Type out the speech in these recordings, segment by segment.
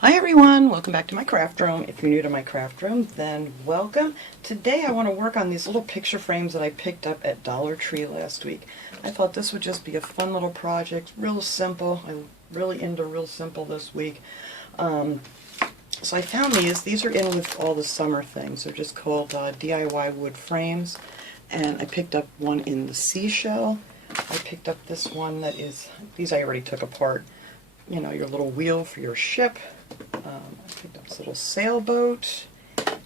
Hi everyone, welcome back to my craft room. If you're new to my craft room, then welcome. Today I want to work on these little picture frames that I picked up at Dollar Tree last week. I thought this would just be a fun little project, real simple. I'm really into real simple this week. So I found these are in with all the summer things. They're just called DIY wood frames. And I picked up one in the seashell. I picked up this one that is, these I already took apart. You know, your little wheel for your ship. I picked up this little sailboat,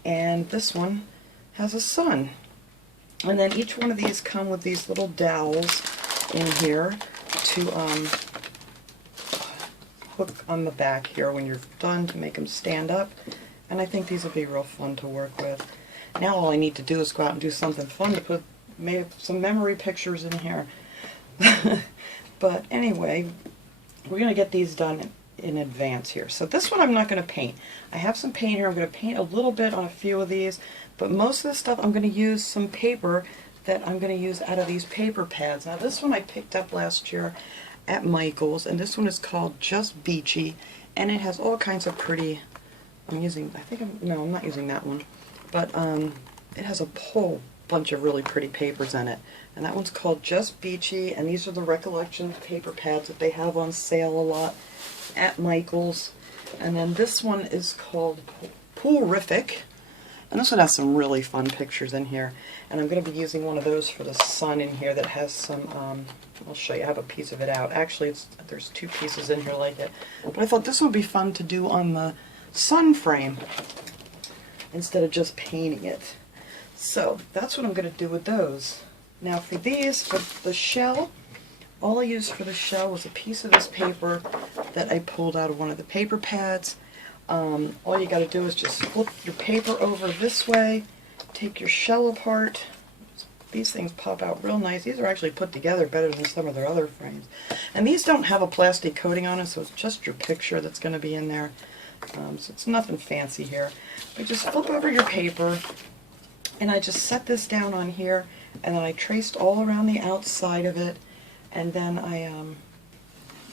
and this one has a sun. And then each one of these come with these little dowels in here to hook on the back here when you're done to make them stand up. And I think these will be real fun to work with. Now all I need to do is go out and do something fun to put some memory pictures in here. But anyway, we're going to get these done in advance here. So this one I'm not going to paint. I have some paint here. I'm going to paint a little bit on a few of these, but most of the stuff I'm going to use some paper that I'm going to use out of these paper pads. Now this one I picked up last year at Michael's, and this one is called Just Beachy, and it has all kinds of pretty, I'm not using that one, but it has a whole bunch of really pretty papers in it. And that one's called Just Beachy, and these are the Recollection paper pads that they have on sale a lot at Michael's. And then this one is called Poolrific, and this one has some really fun pictures in here. And I'm going to be using one of those for the sun in here that has some, I'll show you, I have a piece of it out. Actually, there's two pieces in here like it. But I thought this would be fun to do on the sun frame instead of just painting it. So that's what I'm going to do with those. Now for these, for the shell, all I used for the shell was a piece of this paper that I pulled out of one of the paper pads. All you got to do is just flip your paper over this way, take your shell apart. These things pop out real nice. These are actually put together better than some of their other frames. And these don't have a plastic coating on them, so it's just your picture that's going to be in there. So it's nothing fancy here. But just flip over your paper, and I just set this down on here, and then I traced all around the outside of it. And then I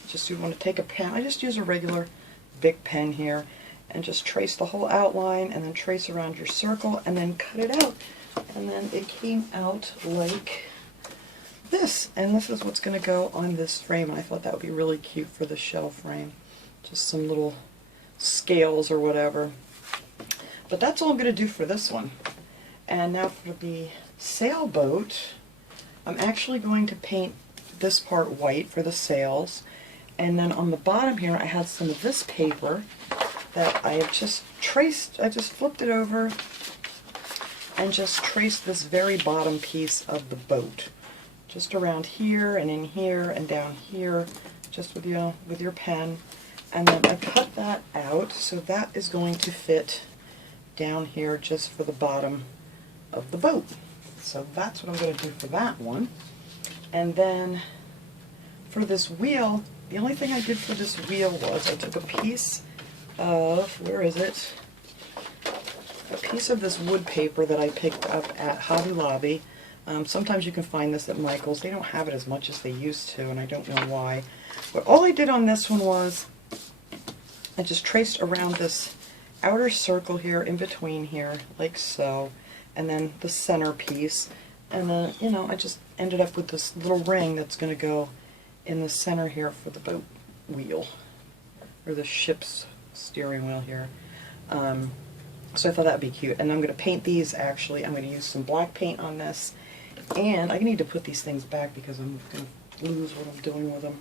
just want to take a pen. I just use a regular Bic pen here and just trace the whole outline, and then trace around your circle, and then cut it out. And then it came out like this. And this is what's going to go on this frame. And I thought that would be really cute for the shell frame. Just some little scales or whatever. But that's all I'm going to do for this one. And now for the sailboat, I'm actually going to paint this part white for the sails, and then on the bottom here I had some of this paper that I have just traced. I just flipped it over and just traced this very bottom piece of the boat, just around here and in here and down here, just with your pen. And then I cut that out, so that is going to fit down here just for the bottom of the boat. So that's what I'm going to do for that one. And then for this wheel, the only thing I did for this wheel was I took a piece of, where is it? A piece of this wood paper that I picked up at Hobby Lobby. Sometimes you can find this at Michael's. They don't have it as much as they used to, and I don't know why. But all I did on this one was I just traced around this outer circle here, in between here, like so, and then the center piece. And then, you know, I just ended up with this little ring that's going to go in the center here for the boat wheel, or the ship's steering wheel here. So I thought that would be cute. And I'm going to paint these, actually. I'm going to use some black paint on this. And I need to put these things back because I'm going to lose what I'm doing with them.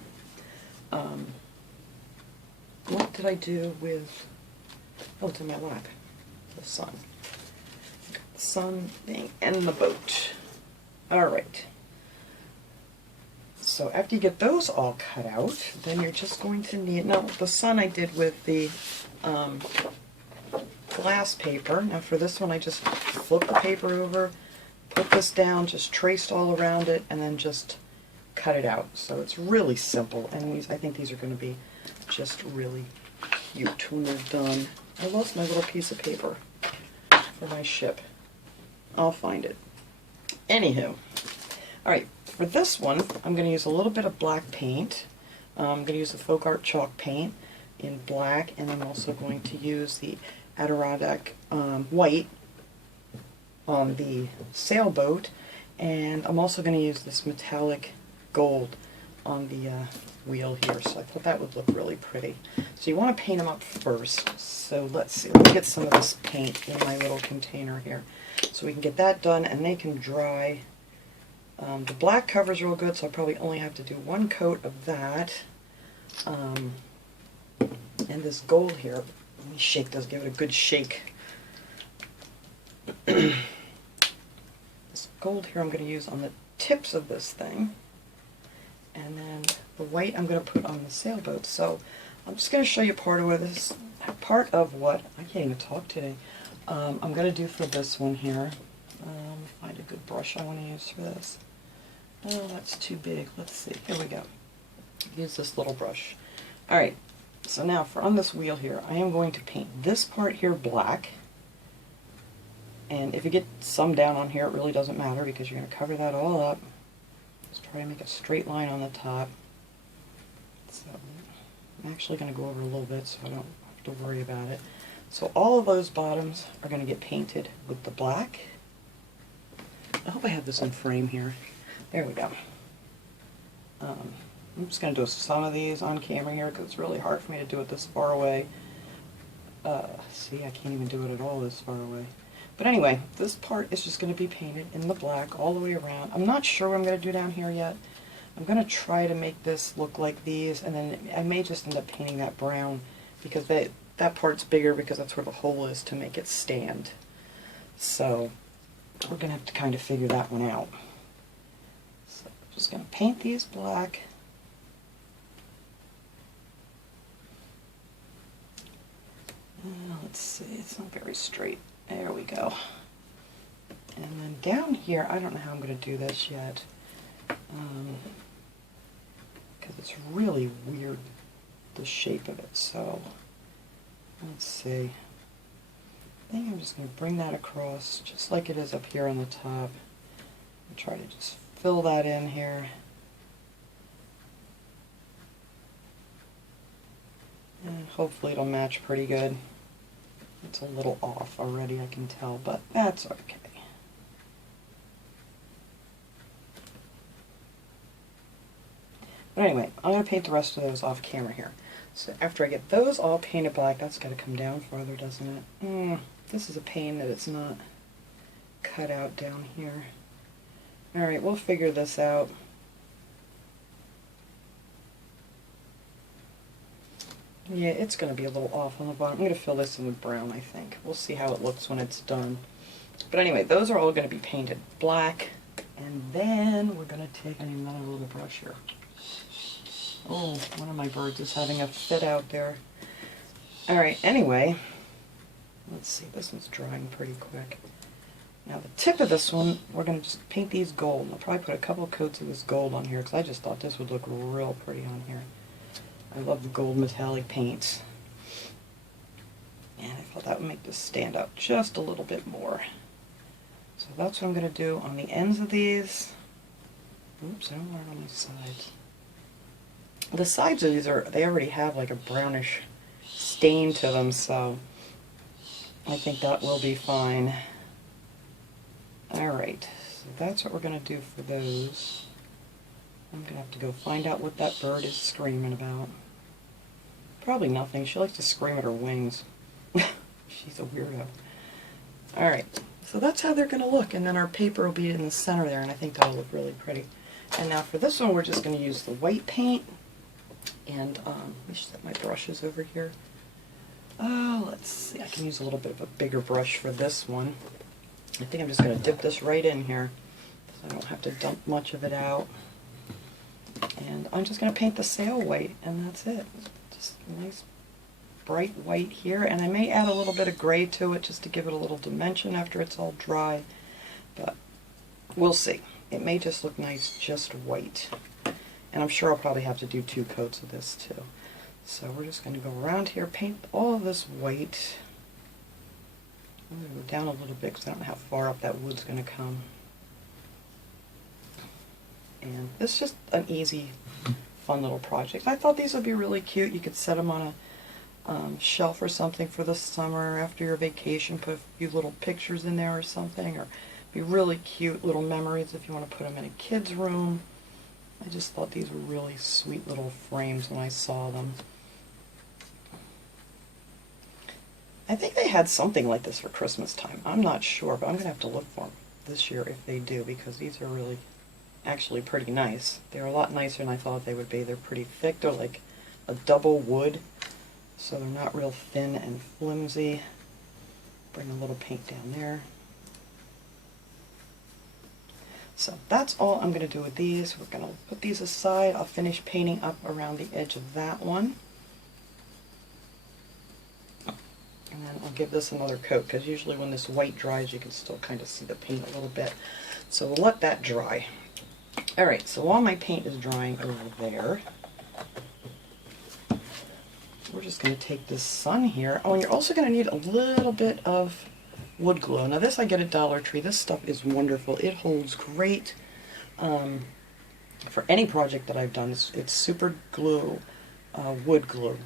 What did I do with... Oh, it's in my lap. The sun. The sun thing and the boat. Alright, so after you get those all cut out, then you're just going to need, now the sun I did with the glass paper. Now for this one I just flipped the paper over, put this down, just traced all around it, and then just cut it out. So it's really simple, and I think these are going to be just really cute when they're done. I lost my little piece of paper for my ship. I'll find it. Anywho, alright, for this one, I'm going to use a little bit of black paint. I'm going to use the Folk Art chalk paint, in black, and I'm also going to use the Adirondack white on the sailboat, and I'm also going to use this metallic gold on the wheel here, so I thought that would look really pretty. So you want to paint them up first. So let's see, let me get some of this paint in my little container here so we can get that done and they can dry. The black covers real good, so I'll probably only have to do one coat of that. And this gold here, let me shake this, give it a good shake. This gold here I'm going to use on the tips of this thing, and then the white I'm going to put on the sailboat. So I'm just going to show you part of what I can't even talk today. I'm going to do for this one here. Find a good brush I want to use for this. Oh, that's too big. Let's see. Here we go. Use this little brush. All right. So now for on this wheel here, I am going to paint this part here black. And if you get some down on here, it really doesn't matter because you're going to cover that all up. Just try to make a straight line on the top. So I'm actually going to go over a little bit so I don't have to worry about it. So all of those bottoms are going to get painted with the black. I hope I have this in frame here. There we go. I'm just going to do some of these on camera here because it's really hard for me to do it this far away. See, I can't even do it at all this far away. But anyway, this part is just going to be painted in the black all the way around. I'm not sure what I'm going to do down here yet. I'm going to try to make this look like these, and then I may just end up painting that brown because that part's bigger because that's where the hole is to make it stand. So we're going to have to kind of figure that one out. So I'm just going to paint these black. Let's see, it's not very straight. There we go. And then down here, I don't know how I'm going to do this yet. Because it's really weird, the shape of it. So, let's see. I think I'm just going to bring that across, just like it is up here on the top. And try to just fill that in here. And hopefully it'll match pretty good. It's a little off already, I can tell, but that's okay. But anyway, I'm going to paint the rest of those off camera here. So after I get those all painted black, that's got to come down farther, doesn't it? This is a pain that it's not cut out down here. Alright, we'll figure this out. Yeah, it's going to be a little off on the bottom. I'm going to fill this in with brown, I think. We'll see how it looks when it's done. But anyway, those are all going to be painted black. And then we're going to take another little brush here. Oh, one of my birds is having a fit out there. Alright, anyway. Let's see, this one's drying pretty quick. Now the tip of this one, we're going to just paint these gold. I'll probably put a couple of coats of this gold on here because I just thought this would look real pretty on here. I love the gold metallic paints. And I thought that would make this stand out just a little bit more. So that's what I'm going to do on the ends of these. Oops, I don't want it on the sides. The sides of these they already have like a brownish stain to them, so I think that will be fine. Alright, so that's what we're going to do for those. I'm going to have to go find out what that bird is screaming about. Probably nothing. She likes to scream at her wings. She's a weirdo. Alright, so that's how they're going to look, and then our paper will be in the center there, and I think that'll look really pretty. And now for this one, we're just going to use the white paint, and let me set my brushes over here. Let's see, I can use a little bit of a bigger brush for this one. I think I'm just going to dip this right in here, so I don't have to dump much of it out. And I'm just going to paint the sail white, and that's it. Just a nice bright white here, and I may add a little bit of gray to it just to give it a little dimension after it's all dry, but we'll see. It may just look nice just white, and I'm sure I'll probably have to do 2 coats of this too. So we're just going to go around here, paint all of this white. I'm going to go down a little bit because I don't know how far up that wood's going to come. And it's just an easy, fun little project. I thought these would be really cute. You could set them on shelf or something for the summer after your vacation. Put a few little pictures in there or something, or be really cute little memories if you want to put them in a kid's room. I just thought these were really sweet little frames when I saw them. I think they had something like this for Christmas time. I'm not sure, but I'm going to have to look for them this year if they do, because these are really actually pretty nice. They're a lot nicer than I thought they would be. They're pretty thick. They're like a double wood, so they're not real thin and flimsy. Bring a little paint down there. So that's all I'm going to do with these. We're going to put these aside. I'll finish painting up around the edge of that one. And then I'll give this another coat, because usually when this white dries you can still kind of see the paint a little bit. So we'll let that dry. Alright, so while my paint is drying over there, we're just going to take this sun here. Oh, and you're also going to need a little bit of wood glue. Now this I get at Dollar Tree. This stuff is wonderful. It holds great for any project that I've done. It's super glue, wood glue.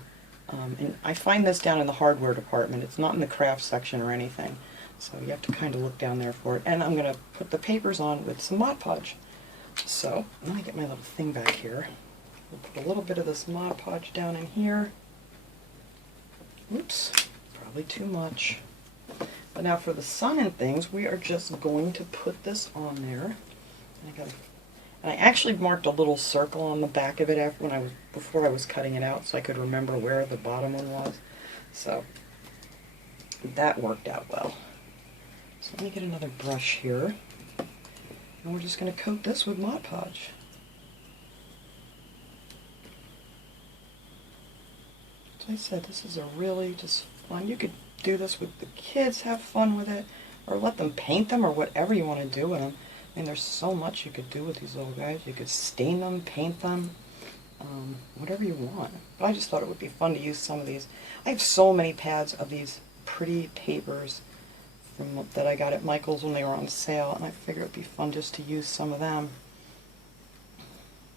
And I find this down in the hardware department. It's not in the craft section or anything. So you have to kind of look down there for it. And I'm going to put the papers on with some Mod Podge. So let me get my little thing back here. We'll put a little bit of this Mod Podge down in here. Oops, probably too much. But now for the sun and things, we are just going to put this on there. And I actually marked a little circle on the back of it before I was cutting it out, so I could remember where the bottom one was. So that worked out well. So let me get another brush here, and we're just going to coat this with Mod Podge. As I said, this is a really just fun. You could do this with the kids, have fun with it, or let them paint them, or whatever you want to do with them. I mean, there's so much you could do with these little guys. You could stain them, paint them, whatever you want. But I just thought it would be fun to use some of these. I have so many pads of these pretty papers that I got at Michael's when they were on sale, and I figured it would be fun just to use some of them.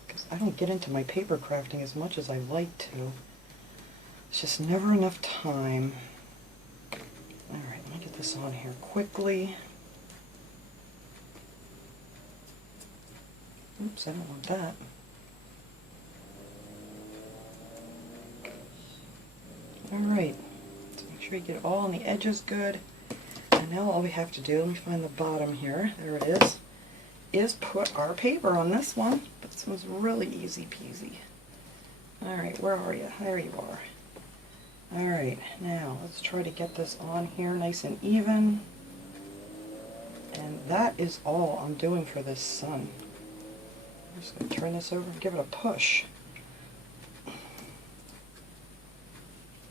Because I don't get into my paper crafting as much as I like to. It's just never enough time. Alright, let me get this on here quickly. Oops, I don't want that. Alright, so make sure you get it all on the edges good. And now all we have to do, let me find the bottom here, there it is put our paper on this one. But this one's really easy peasy. Alright, where are you? There you are. Alright, now let's try to get this on here nice and even. And that is all I'm doing for this sun. I'm just going to turn this over and give it a push.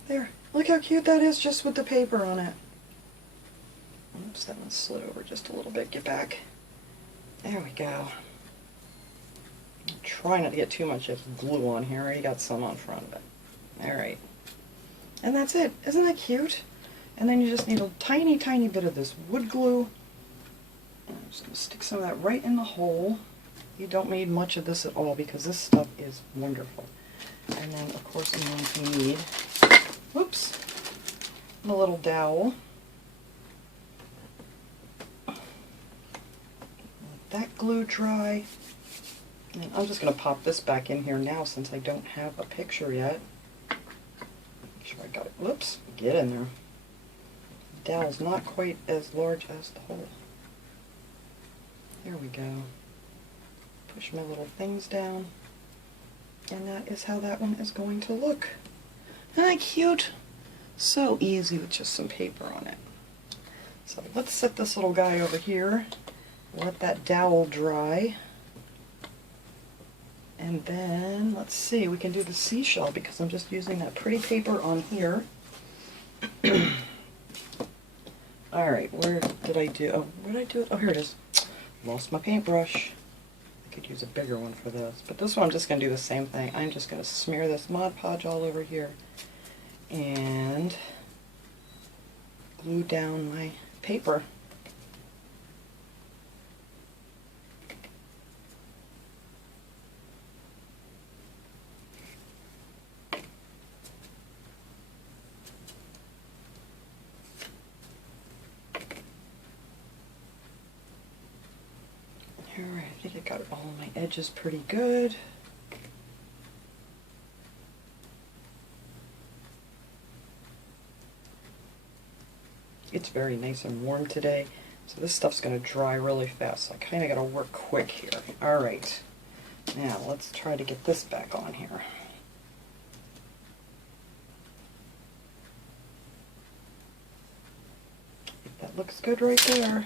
There, look how cute that is just with the paper on it. Oops, that one slid over just a little bit. Get back. There we go. I'm trying not to get too much glue on here. I already got some on front of it. Alright. And that's it. Isn't that cute? And then you just need a tiny, tiny bit of this wood glue. And I'm just going to stick some of that right in the hole. You don't need much of this at all because this stuff is wonderful. And then, of course, I'm going to need, whoops, a little dowel. Let that glue dry. And I'm just going to pop this back in here now since I don't have a picture yet. Make sure I got it. Whoops, get in there. The dowel's not quite as large as the hole. There we go. Push my little things down, and that is how that one is going to look. Isn't that cute? So easy with just some paper on it. So let's set this little guy over here, let that dowel dry, and then let's see, we can do the seashell because I'm just using that pretty paper on here. Alright, where did I do, oh, where did I do it? Oh, here it is. Lost my paintbrush. Could use a bigger one for this, but this one I'm just going to do the same thing. I'm just going to smear this Mod Podge all over here and glue down my paper. Alright, I think I got all my edges pretty good. It's very nice and warm today, so this stuff's going to dry really fast. So I kind of got to work quick here. Alright, now let's try to get this back on here. That looks good right there.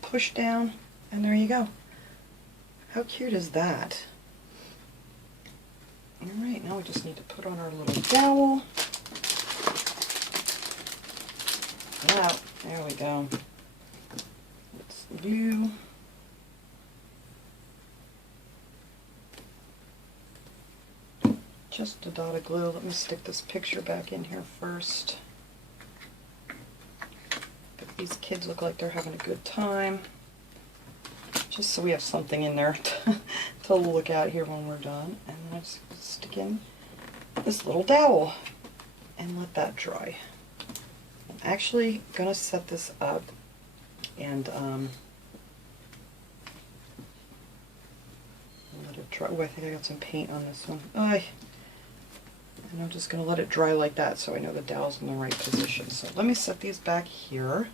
Push down, and there you go. How cute is that? Alright, now we just need to put on our little dowel. Now, there we go. Let's glue. Just a dot of glue. Let me stick this picture back in here first. But these kids look like they're having a good time. Just so we have something in there to look at here when we're done. And then I just stick in this little dowel and let that dry. I'm actually going to set this up and let it dry. Oh, I think I got some paint on this one. And I'm just going to let it dry like that so I know the dowel's in the right position. So let me set these back here.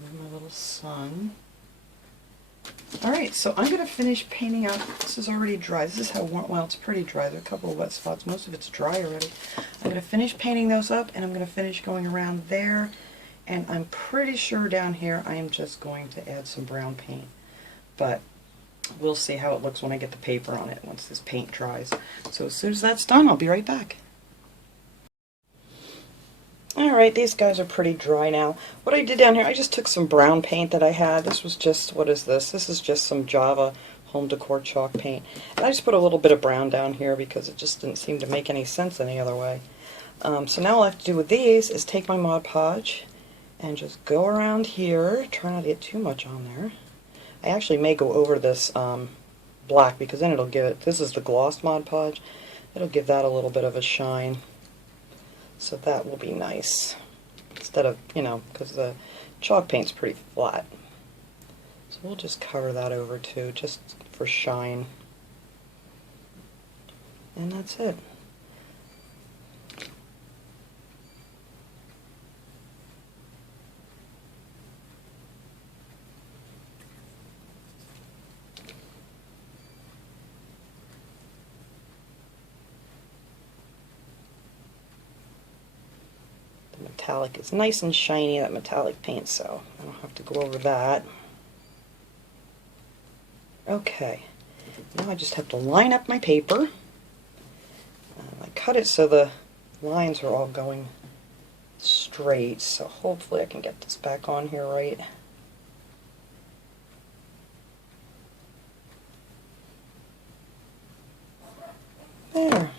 There's my little sun. Alright, so I'm going to finish painting out. This is already dry. This is how warm, well, it's pretty dry. There are a couple of wet spots. Most of it's dry already. I'm going to finish painting those up, and I'm going to finish going around there. And I'm pretty sure down here I am just going to add some brown paint. But we'll see how it looks when I get the paper on it once this paint dries. So as soon as that's done, I'll be right back. Alright, these guys are pretty dry now. What I did down here, I just took some brown paint that I had. This was just, what is this? This is just some Java home decor chalk paint. And I just put a little bit of brown down here because it just didn't seem to make any sense any other way. So now all I have to do with these is take my Mod Podge and just go around here. Try not to get too much on there. I actually may go over this black because then it'll give it, this is the gloss Mod Podge, it'll give that a little bit of a shine. So that will be nice, instead of, you know, because the chalk paint's pretty flat. So we'll just cover that over too, just for shine. And that's it. Metallic is nice and shiny, that metallic paint, so I don't have to go over that. Okay, now I just have to line up my paper. I cut it so the lines are all going straight, so hopefully I can get this back on here right. There.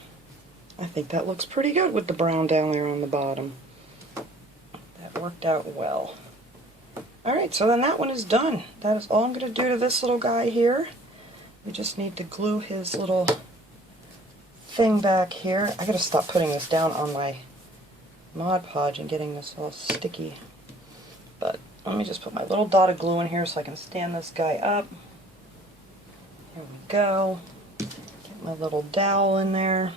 I think that looks pretty good with the brown down there on the bottom. That worked out well. Alright, so then that one is done. That is all I'm going to do to this little guy here. We just need to glue his little thing back here. I gotta stop putting this down on my Mod Podge and getting this all sticky. But let me just put my little dot of glue in here so I can stand this guy up. Here we go. Get my little dowel in there.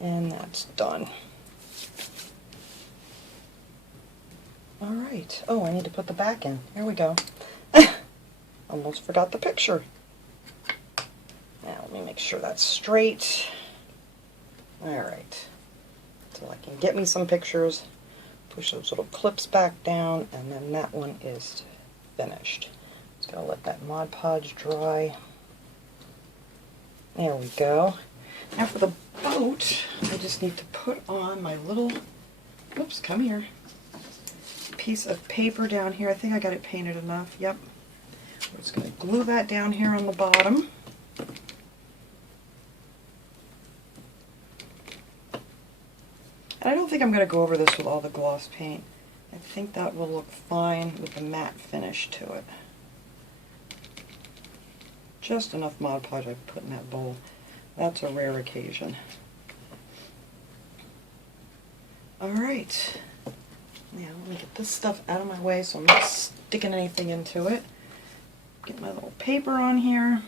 And that's done. Alright. Oh, I need to put the back in. Here we go. Almost forgot the picture. Now, let me make sure that's straight. Alright. So I can get me some pictures, push those little clips back down, and then that one is finished. Just gotta let that Mod Podge dry. There we go. Now for the boat, I just need to put on my little, oops, come here, piece of paper down here. I think I got it painted enough. Yep. We're just going to glue that down here on the bottom. And I don't think I'm going to go over this with all the gloss paint. I think that will look fine with the matte finish to it. Just enough Mod Podge I put in that bowl. That's a rare occasion. Alright. Now, let me get this stuff out of my way so I'm not sticking anything into it. Get my little paper on here.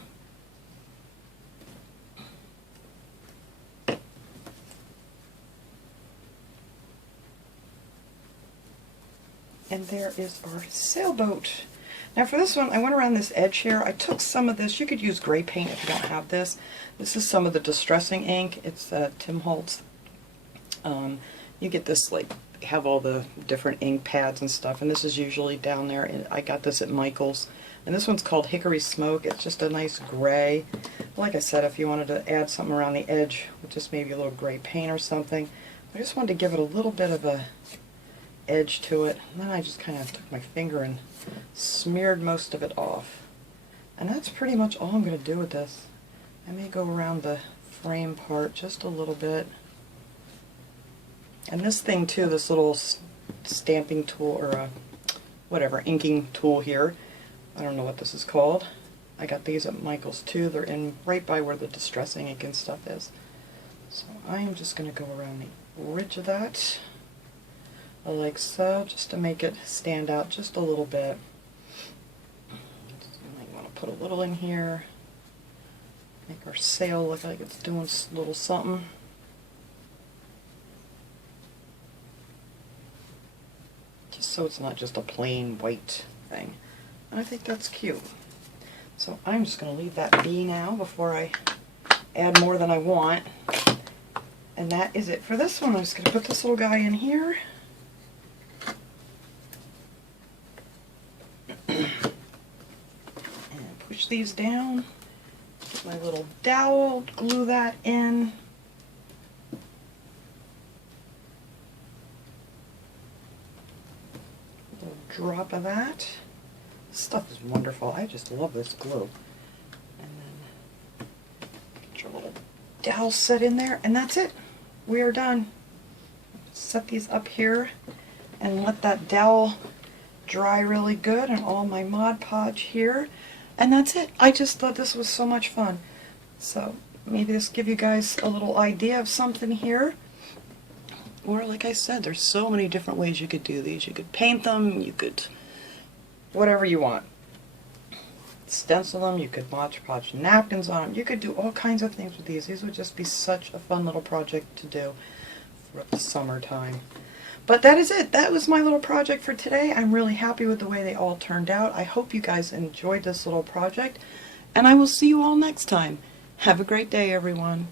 And there is our sailboat. Now for this one, I went around this edge here. I took some of this. You could use gray paint if you don't have this. This is some of the distressing ink. It's Tim Holtz. You get this, like, have all the different ink pads and stuff, and this is usually down there. And I got this at Michael's. And this one's called Hickory Smoke. It's just a nice gray. Like I said, if you wanted to add something around the edge with just maybe a little gray paint or something, I just wanted to give it a little bit of a edge to it. And then I just kind of took my finger and smeared most of it off. And that's pretty much all I'm going to do with this. I may go around the frame part just a little bit. And this thing too, this little stamping tool, or whatever, inking tool here, I don't know what this is called. I got these at Michael's too. They're in right by where the distressing ink and stuff is. So I am just going to go around the ridge of that, like so, just to make it stand out just a little bit. You might want to put a little in here, make our sail look like it's doing a little something. Just so it's not just a plain white thing. And I think that's cute. So I'm just going to leave that be now before I add more than I want. And that is it for this one. I'm just going to put this little guy in here. And push these down. Get my little dowel, glue that in. A little drop of that. This stuff is wonderful. I just love this glue. And then get your little dowel set in there, and that's it. We are done. Set these up here and let that dowel dry really good, and all my Mod Podge here. And that's it. I just thought this was so much fun. So maybe this give you guys a little idea of something here. Or like I said, there's so many different ways you could do these. You could paint them, you could whatever you want. Stencil them, you could Mod Podge napkins on them, you could do all kinds of things with these. These would just be such a fun little project to do for the summertime. But that is it. That was my little project for today. I'm really happy with the way they all turned out. I hope you guys enjoyed this little project, and I will see you all next time. Have a great day, everyone.